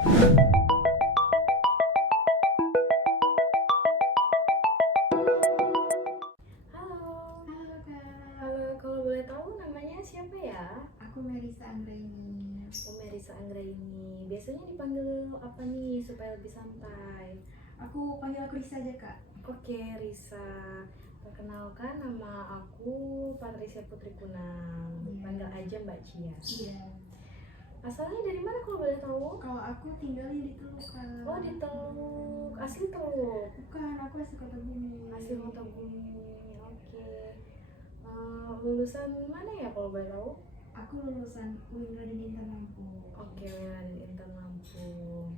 Halo, Halo Kak, halo. Kalau boleh tahu namanya siapa ya? aku Melisa Anggraini. Oh, Merisa Anggraini. Biasanya dipanggil apa nih supaya lebih santai? Aku panggil aku Risa aja Kak. Oke, Risa. Perkenalkan, nama aku Patricia Putri Kunang. Panggil aja Mbak Cia. Iya. Asalnya dari mana kalau boleh tahu? Kalau aku tinggalnya di Teluk Kak. Oh, di Teluk. Asli Teluk. Bukan, aku asli Kota Bumi. Asli Kota Bumi. Oke. Lulusan mana ya kalau boleh tahu? Aku lulusan UIN Raden Intan Lampung. Oke, Wilayah Intan Lampung.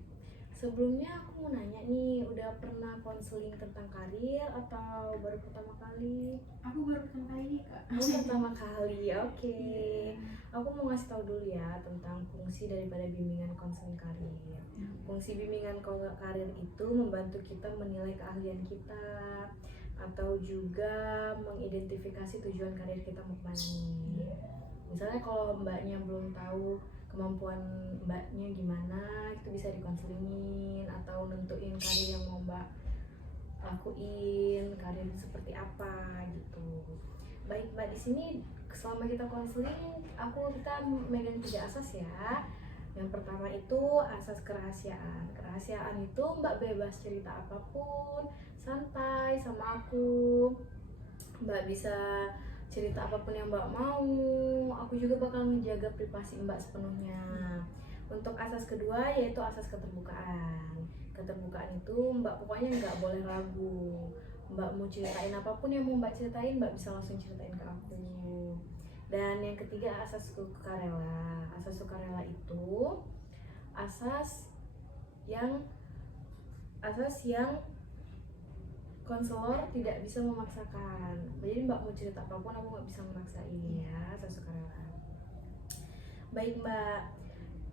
Sebelumnya aku mau nanya nih, udah pernah konseling tentang karir atau baru pertama kali? Aku baru pertama kali nih Kak. Oh, pertama kali, oke. Iya. Aku mau ngasih tahu dulu ya tentang fungsi daripada bimbingan konseling karir. Fungsi bimbingan karir itu membantu kita menilai keahlian kita atau juga mengidentifikasi tujuan karir kita mau kemana nih. Misalnya kalau mbaknya belum tahu kemampuan mbaknya gimana, itu bisa dikonselingin atau nentuin karir yang mau mbak lakuin, karir seperti apa gitu. Baik mbak, di sini selama kita konseling, kita megang 3 asas ya. Yang pertama itu asas kerahasiaan. Kerahasiaan itu mbak bebas cerita apapun, santai sama aku. Mbak bisa cerita apapun yang mbak mau, aku juga bakal menjaga privasi mbak sepenuhnya. Untuk asas kedua yaitu asas keterbukaan. Keterbukaan itu mbak pokoknya nggak boleh ragu. Mbak mau ceritain apapun yang mau mbak ceritain, mbak bisa langsung ceritain ke aku. Dan yang ketiga asas sukarela. Asas sukarela itu asas yang konselor tidak bisa memaksakan. Jadi mbak mau cerita apapun, aku nggak bisa memaksain ya, saya sukarela. Baik mbak,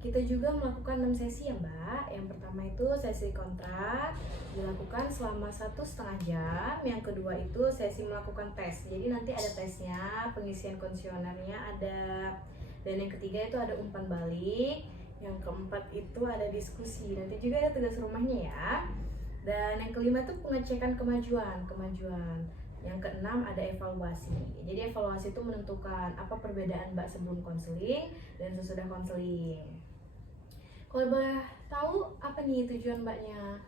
kita juga melakukan 6 sesi ya mbak. Yang pertama itu sesi kontrak, dilakukan selama 1,5 jam. Yang kedua itu sesi melakukan tes, jadi nanti ada tesnya, pengisian kuesionernya ada. Dan yang ketiga itu ada umpan balik. Yang keempat itu ada diskusi, nanti juga ada tugas rumahnya ya. Dan yang kelima itu pengecekan kemajuan. Yang keenam ada evaluasi. Jadi evaluasi itu menentukan apa perbedaan mbak sebelum konseling dan sesudah konseling. Kalau boleh tahu apa nih tujuan mbaknya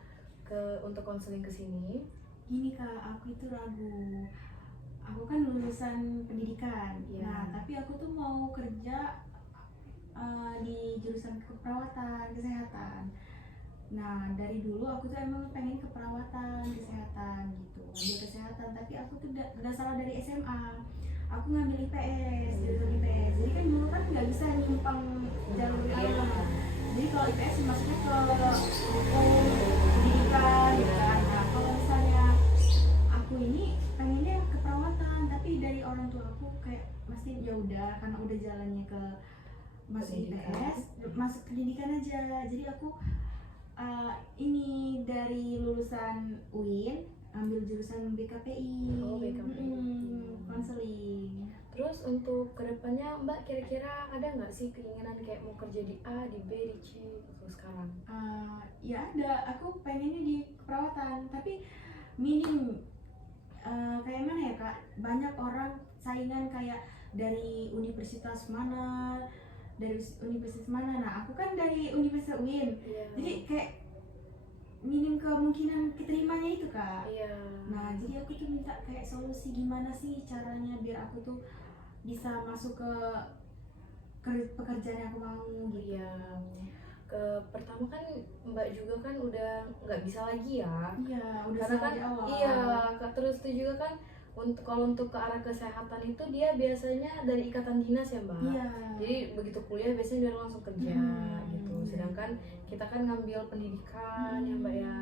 untuk konseling ke sini? Gini Kak, aku itu ragu. Aku kan lulusan pendidikan. Iya. Nah, tapi aku tuh mau kerja di jurusan keperawatan, kesehatan. Nah, dari dulu aku tuh emang pengen keperawatan, kesehatan gitu, ambil kesehatan. Tapi aku tuh udah salah dari SMA. Aku ngambil IPS, jurusan IPS. Jadi kan dulu kan nggak bisa nyimpang jalur Iya. Jadi kalau IPS maksudnya ke hukum, pendidikan gitu kan. Nah, kalau misalnya aku ini pengennya keperawatan, tapi dari orang tua aku kayak masih ya udah karena udah jalannya ke masuk IPS, masuk pendidikan aja. Jadi aku ini dari lulusan UIN ambil jurusan BKPI. Oh, BKPI. Konseling. Terus untuk kedepannya mbak kira-kira ada nggak sih keinginan kayak mau kerja di A, di B, di C untuk sekarang? Ya ada, aku pengennya di keperawatan, tapi minim kayak mana ya Kak, banyak orang saingan kayak dari universitas mana. Nah aku kan dari Universitas UIN. Iya. Jadi kayak minim kemungkinan keterimanya itu Kak. Iya. Nah jadi aku tuh minta kayak solusi gimana sih caranya biar aku tuh bisa masuk ke pekerjaan yang aku mau gitu. Iya. Pertama kan mbak juga kan udah nggak bisa lagi ya. Iya, udah karena salah kan di awal. iya, terus itu juga kan kalau untuk ke arah kesehatan itu dia biasanya dari ikatan dinas ya mbak. Iya. Jadi begitu kuliah biasanya dia langsung kerja gitu. Sedangkan kita kan ngambil pendidikan ya mbak ya.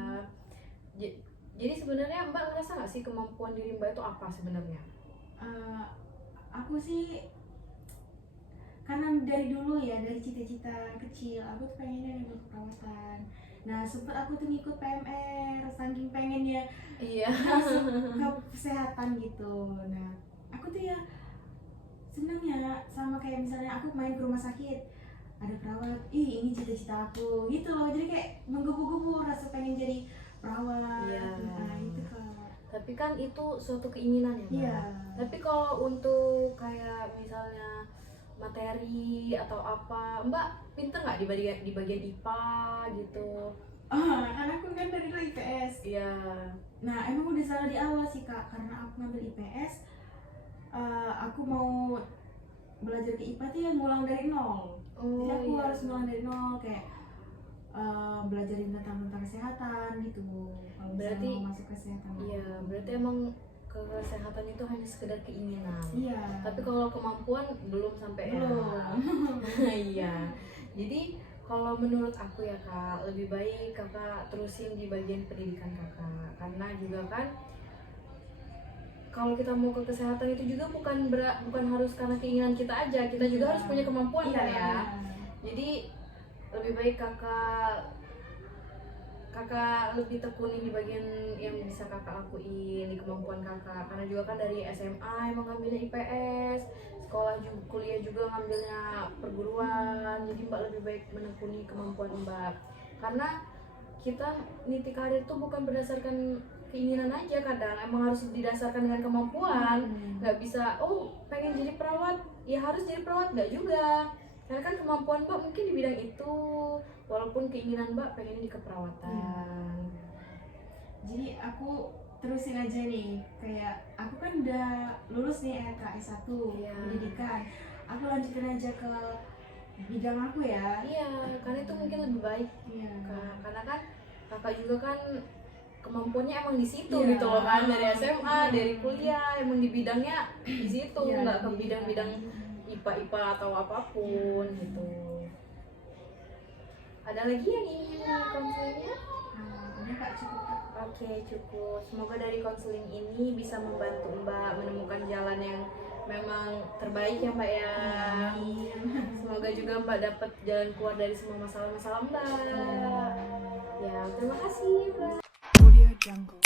Jadi sebenarnya mbak ngerasa nggak sih kemampuan diri mbak itu apa sebenarnya? Aku sih karena dari dulu ya, dari cita-cita kecil aku tuh pengennya ikut perawatan. Nah sempet aku tuh ngikut PMR saking pengennya masuk ke kesehatan gitu. Nah aku tuh ya seneng ya, sama kayak misalnya aku main ke rumah sakit, ada perawat, ih ini cita-cita aku gitu loh, jadi kayak menggebu-gebu rasa pengen jadi perawat. Iya. Nah itu Kak. Tapi kan itu suatu keinginan ya Mbak. Iya. Tapi kalau untuk kayak misalnya materi atau apa, Mbak pinter nggak di bagian IPA gitu? Kan aku kan dari dulu IPS. Iya. Nah emang udah salah di awal sih Kak, karena aku ngambil IPS, aku mau belajar ke IPA tuh yang ngulang dari nol. Oh, Jadi aku iya. harus ngulang dari nol, kayak belajarin tentang kesehatan gitu. Kalau Berarti- misalnya mau masuk kesehatan. Iya, berarti emang kesehatan itu hanya sekedar keinginan. Iya. Tapi kalau kemampuan belum sampai ya. belum. Iya. Jadi kalau menurut aku ya Kak, lebih baik Kakak terusin di bagian pendidikan Kakak. Karena juga kan kalau kita mau ke kesehatan itu juga bukan harus karena keinginan kita aja, kita juga harus punya kemampuan kan ya. Jadi lebih baik kakak lebih tekuni di bagian yang bisa kakak lakuin, di kemampuan kakak. Karena juga kan dari SMA emang ngambilnya IPS, sekolah juga, kuliah juga ngambilnya perguruan. Jadi mbak lebih baik menekuni kemampuan mbak, karena kita niti karir tuh bukan berdasarkan keinginan aja, kadang emang harus didasarkan dengan kemampuan. Nggak bisa oh pengen jadi perawat ya harus jadi perawat, nggak juga, karena kan kemampuan mbak mungkin di bidang itu walaupun keinginan mbak pengen di keperawatan. Jadi aku terusin aja nih, kayak aku kan udah lulus nih S1 Iya. pendidikan, aku lanjutin aja ke bidang aku ya. Iya, karena itu mungkin lebih baik Iya. karena kan kakak juga kan kemampuannya emang di situ Iya. gitu loh kan, dari SMA, dari kuliah emang di bidangnya di situ, Iya, nggak ke di bidang-bidang IPA atau apapun gitu. Ada lagi yang ingin konselingnya? Udah Kak, cukup Kak. Oke, cukup. Semoga dari konseling ini bisa membantu Mbak menemukan jalan yang memang terbaik ya Mbak ya. Semoga juga Mbak dapat jalan keluar dari semua masalah-masalah Mbak. Ya, terima kasih Mbak. Audio Jungle.